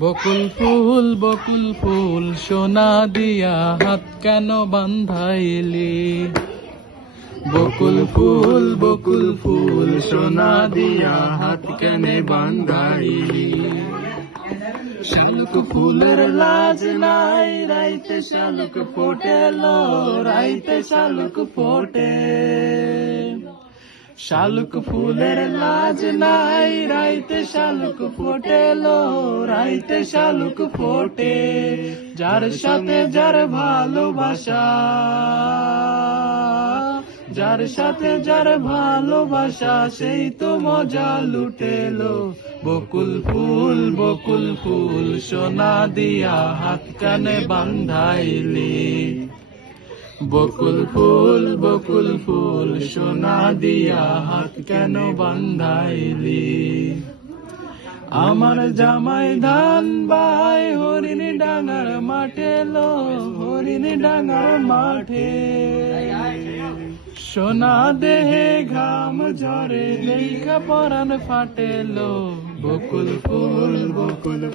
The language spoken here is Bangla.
বকুল ফুল সোনা দিয়া হাত কেন বান্ধাইলি? বকুল ফুল সোনা দিয়া হাত কেন বান্ধাইলি? শালুক ফুলের লাজ নাই, রাইতে শালুক ফোটেলো, রাইতে শালুক ফোটে। শালুক ফুলের লাজ নাই, রাইতে শালুক ফোটেলো, রাইতে শালুক ফোটে। যার সাথে যার ভালোবাসা, যার সাথে যার ভালোবাসা, সেই তো মজা লুটেলো। বকুল ফুল সোনা দিয়া হাত কানে বান্ধাইলি? বকুল ফুল সোনা দিয়া হাত কেন বান্ধাইলি? আমার জামাই ধান বাই হরিণ ডাঙ্গার মাঠে লো, হরিণ ডাঙ্গার মাঠে। সোনা দেহে ঘাম ঝরে, দেখা পরাণ ফাটেলো। বকুল ফুল